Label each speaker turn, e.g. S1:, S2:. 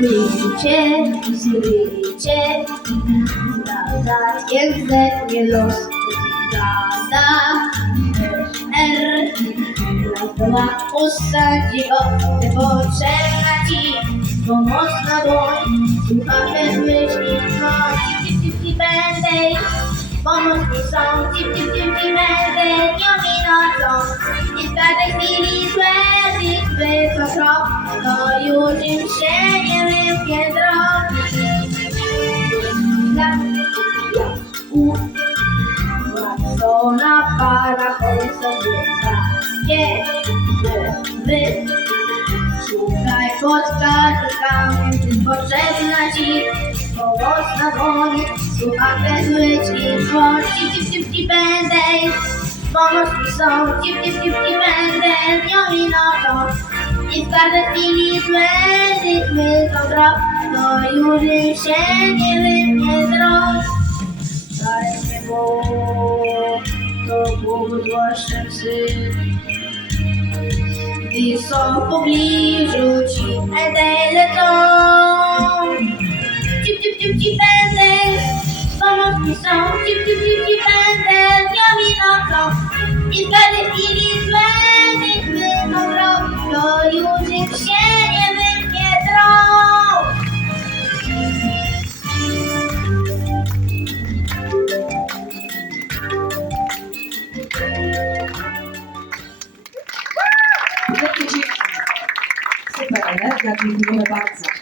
S1: Życie, życie, zadatkiem zetnie los. Gada, R, Raz, usadzi o, potrzebna ci pomocna dłoń. Słucha bez myśli, no, cip, cip, cip, cip, będę. Pomóc mi są, cip, cip, cip, cip, będę dnią i nocą. W każdej chwili złe liczby co krok, to już im się nie Łatwona para nie, wy, szukaj pod każdym kamieniem, potrzebna ci pomocna dłoń, słucha bez myśli, bądź cip, cip, cip, cip, będę, pomóc mi są, cip, cip, cip, cip, będę, dnią i nocą, i w każdej chwili złe rytmy są drog, to już im się nie wymknie z rąk. Daj niebo, to Bóg zwłaszcza psy. Gdy są w pobliżu ci będę lecą. Cip, cip, cip, cip, będę,
S2: Dziękuję bardzo.